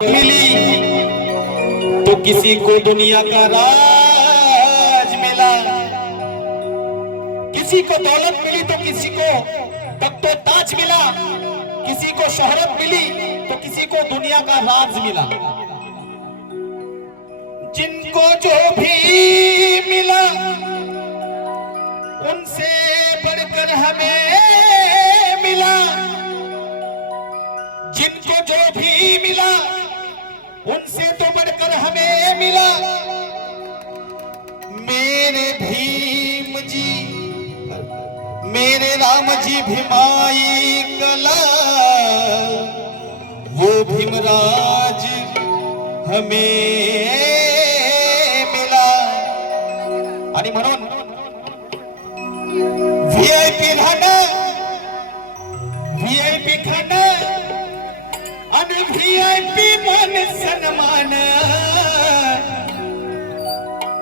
Milli तो किसी को दुनिया का राज मिला, किसी को दौलत मिली तो किसी को तख्तो ताज मिला, किसी को शोहरत मिली तो किसी को दुनिया का राज मिला। जिनको जो भी मिला उनसे बढ़कर हमें मिला, जिनको जो भी मिला उनसे तो बढ़कर हमें मिला। मेरे भीम जी, मेरे राम जी भीमाई कला, वो भीमराज हमें मिला। आणि म्हणून व्हीआयपी राहणं, व्हीआयपी खाणं आणि व्हीआयपी मान सन्मान।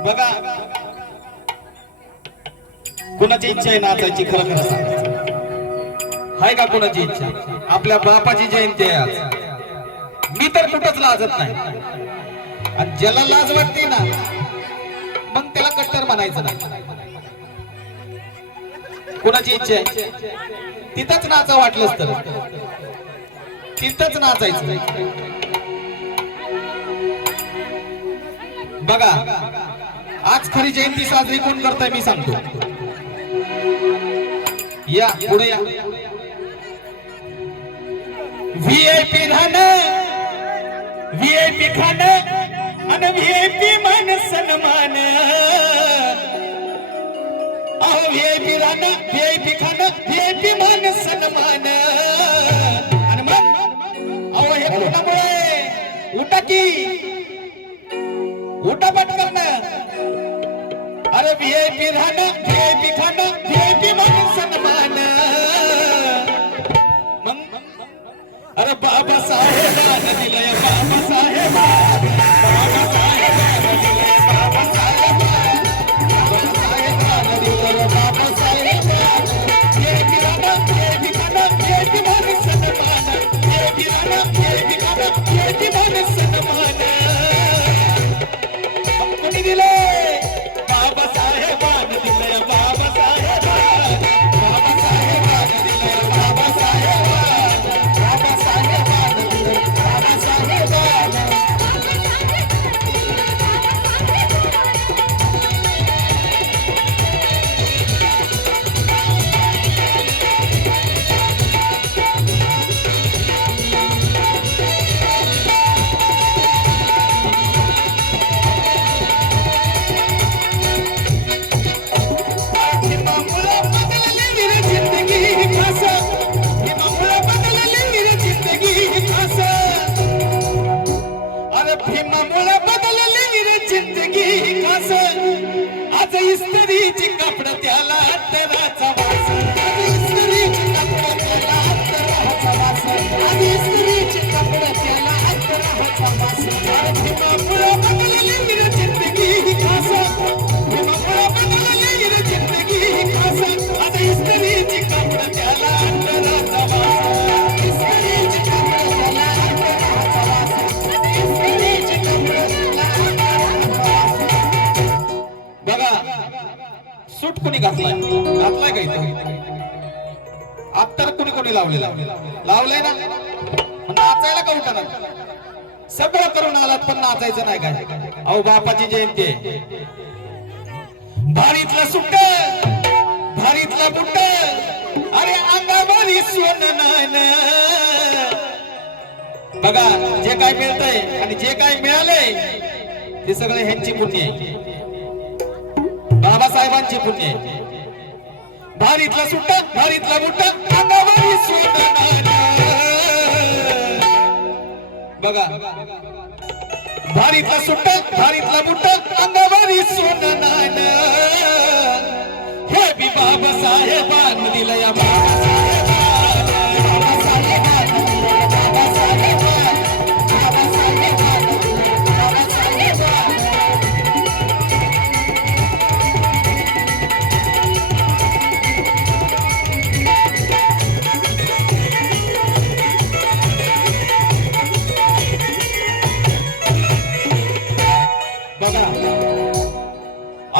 बघा, कोणाची इच्छा आहे नाचायची? खरं खरं सांगायचं आहे का कोणाची इच्छा? आपल्या बापाची जयंती आहे आज, मी तर कुठंच लाजत नाही। आणि ज्याला लाज वाटते ना मग त्याला कट्टर म्हणायचं नाही। कोणाची इच्छा आहे तिथंच नाचा, वाटलंच तर तिथंच नाचायचं। बघा, आज खरी जयंती साजरी कोण करताय मी सांगतो। या पुढे या। व्हीआयपी राहणं, व्हीआयपी खाणं आणि व्हीआयपी मान सन्मान। अहो व्हीआयपी राहणं, व्हीआयपी खाणं, व्हीआयपी मान सन्मान। आणि मग अहो हे कोणामुळे? उठा की, उठा पटकन। अरे व्हीआयपी राहणं, व्हीआयपी खाणं, व्हीआयपी मान सन्मान। मग अरे बाबासाहेबांनी दिलंय, बाबासाहेबांनी, बाबासाहेबांनी दिलंय, बाबासाहेबांनी, बाबासाहेबांनी दिलंय, बाबासाहेबांनी। व्हीआयपी राहणं, व्हीआयपी खाणं, व्हीआयपी मान सन्मान। व्हीआयपी राहणं, व्हीआयपी खाणं, व्हीआयपी मान सन्मान। कोणी दिलंय? बाबासाहेबांनी दिलंय, बाबासाहेबांनी, बाबासाहेबांनी दिलंय, बाबासाहेबांनी, बाबासाहेबांनी दिलंय, बाबासाहेबांनी। भीमामुळे बदलली रे जिंदगी खास। आज इस्त्रीची कपडे त्याला अत्तराचा वास, आज इस्त्रीची कपडे त्याला अत्तराचा वास, आज इस्त्रीची कपडे त्याला अत्तराचा वास। भीमामुळे बदलली रे जिंदगी खास, भीमामुळे बदलली रे जिंदगी खास। आज इस्त्रीची कपडे त्याला अत्तराचा वास, इस्त्रीची कपडे त्याला अत्तराचा वास। बघा, सूट कोणी घातलाय? घातलाय का इथे? अत्तर कोणी कोणी लावलेला? लावलंय ना? नाचायला का उठा? सगळं करून आलात पण नाचायचं नाही काय? अहो बापाची जयंती आहे, भारीतलं सुट्ट, भारीतलं बुट्ट, अरे अंगावरी सोनं नाही। बघा, जे काय मिळतंय आणि जे काय मिळालंय ते सगळे ह्यांची पुण्य आहे, बाबासाहेबांची पुण्य आहे। भारीतला सुट्ट, भारीतला बुट्ट, अंगावरी सोनं नाही। बघा, भारीतला सुट्ट, भारीतला बुट्ट, अंगावरी सोनं नाही। हे बी बाबासाहेबांनी दिलं या, बाबासाहेबांनी, बाबासाहेबांनी दिलं, बाबासाहेबांनी, बाबासाहेबांनी दिलं, बाबासाहेबांनी।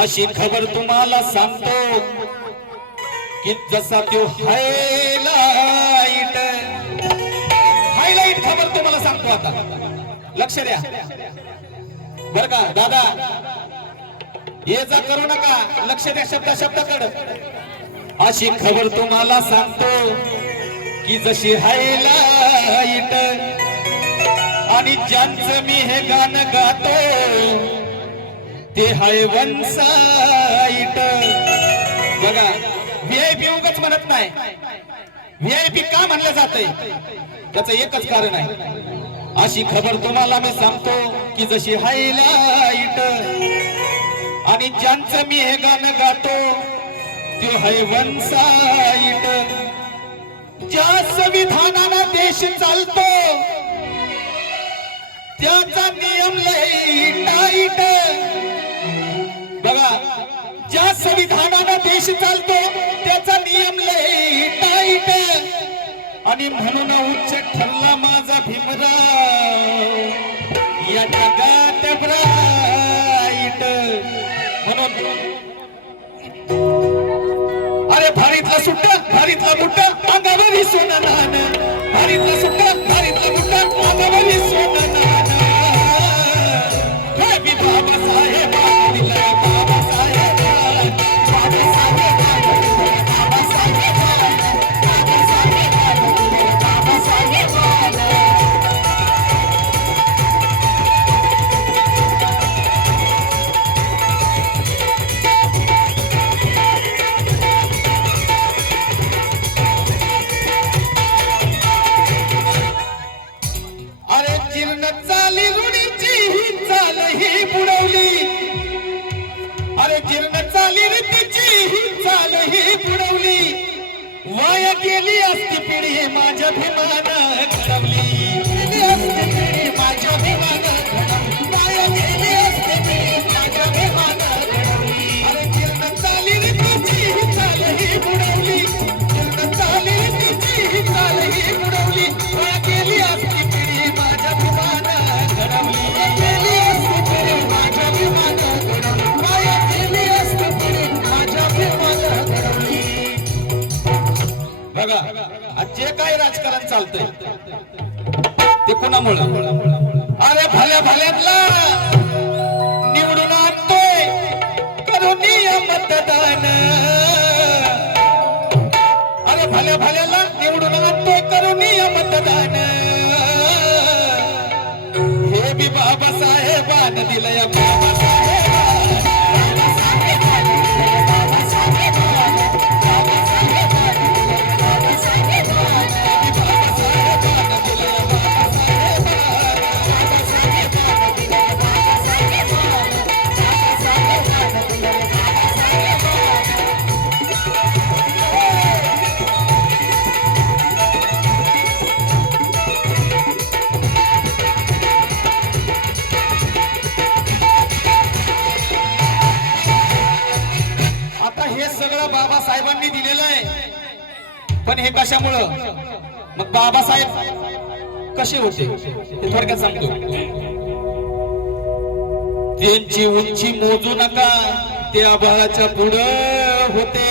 अशी खबर तुम्हाला सांगतो की जसा तो हायलाइट खबर तुम्हाला सांगतो आता लक्ष द्या बर का दादा ये जा करू नका लक्ष द्या शब्दाकडे अशी खबर तुम्हाला सांगतो की जशी हायलाइट आणि ज्यांचं मी हे गाणं गातो ते हाय वन साइट बघा व्हीआयपी उगाच म्हणत नाही व्हीआयपी का म्हणलं जातंय त्याचं एकच कारण आहे अशी खबर तुम्हाला मी सांगतो की जशी हायलाइट आणि ज्यांचं मी हे गाणं गातो ते हाय वन साइट ज्या संविधानाला देश चालतो त्याचा नियम लय टाईट बघा ज्या संविधानाला देश चालतो त्याचा नियम लय टाईट आणि म्हणून उच्च ठरला माझा भीमराव या जगात ब्राईट म्हणून अरे भारीतला सुट्टा भारीतला बुट्टा अंगावरी सोनं नान भारीतला सुट्टा भारीतला बुट्टा अंगावरी सोनं नान हे बी बाबासाहेब दिलंय बाबासाहेब बाबासाहेब बाबासाहेब बाबासाहेब वाया गेली असती पिढी माझ्या भीमानं घडवली माझ्या भीमानं वाया गेली असती पिढी माझ्या भीमानं घडवली अरे जीर्ण चाली रे तिची चाल ही बुडवली जीर्ण चाली रे तिची चाल ही बुडवली वाया गेली असती पिढी माझ्या भीमानं घडवली गेली असती पिढी माझ्या भीमानं घडवली वाया गेली असती पिढी माझ्या भीमानं घडवली बघा आज जे काय राजकारण चालतंय ते कोणामुळे अरे भल्या भल्यातला निवडून आणतोय करून मतदान अरे भल्या भल्याला निवडून आणतोय करून मतदान हे बी बाबासाहेबान दिलंय बाबासाहेबांनी दिलेलं आहे पण हे कशामुळं मग बाबासाहेब कसे होते हे थोडक्यात सांगतो त्यांची उंची मोजू नका ते आभाळाच्या पुढं होते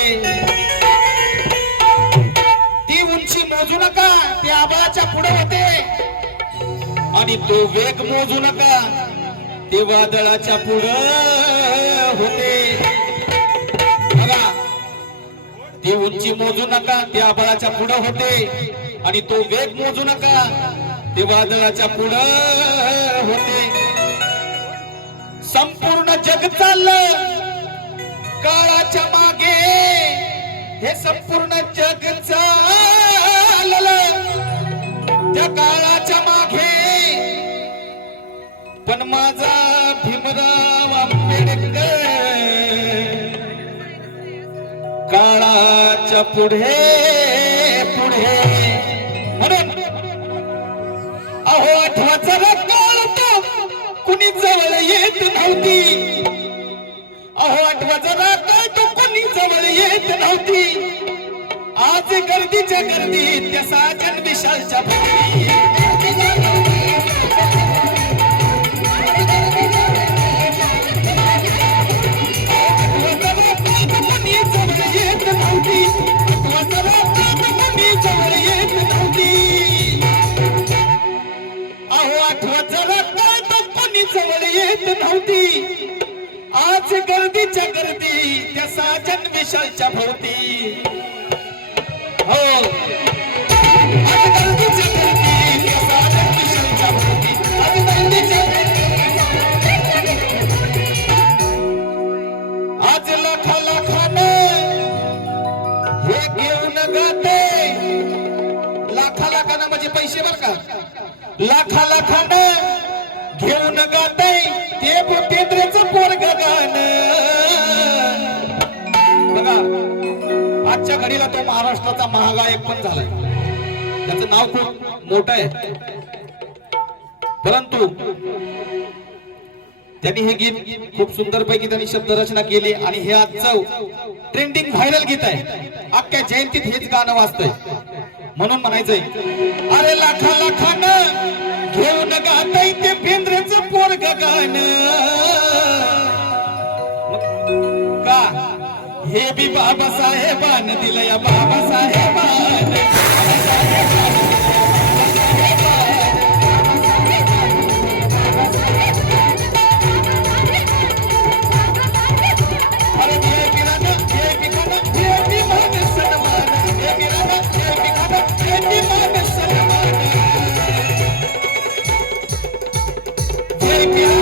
ती उंची मोजू नका ते आभाळाच्या पुढं होते आणि तो वेग मोजू नका ते वादळाच्या पुढं होते ती उंची मोजू नका ते आभाळाच्या पुढे होते आणि तो वेग मोजू नका ते वादळाच्या पुढे होते संपूर्ण जग चाललं काळाच्या मागे हे संपूर्ण जग चाललं त्या काळाच्या मागे पण माझा भीमराव आंबेडकर काळाच्या पुढे पुढे म्हणून अहो आठवा जरा काळ होता कुणी जवळ येत नव्हती अहो आठवा जरा काळ तो कुणी जवळ येत नव्हती आज गर्दीच्या गर्दीत त्या साजन विशालच्या आठवत जरा काय तर कोणी जवळ येत नव्हती आज गर्दीच्या गर्दी त्या साजन विशालच्या भोवती हो आज गर्दीच्या गर्दी त्या साजन विशालच्या भोवती आज गर्दीच्या आज लाखा लाखाने हे घेऊन गाते लाखा लाखाना म्हणजे पैसे बर का लाखा लाखानं घेऊन गाते ते बुटेंद्रचं पोरग गाणं बघा आजच्या घडीला तो महाराष्ट्राचा महागायक पण झालाय त्याचं नाव खूप मोठं आहे परंतु त्यांनी हे गीत खूप सुंदर पैकी त्यांनी शब्दरचना केली आणि हे आजचं ट्रेंडिंग व्हायरल गीत आहे अख्ख्या जयंतीत हेच गाणं वाजतंय म्हणून म्हणायचंय अरे लाखा लाखानं घेऊन गाताय ते बेंद्रेचं पोरग गाणं का हे बी बाबासाहेबान दिलं या बाबासाहेबान Baby,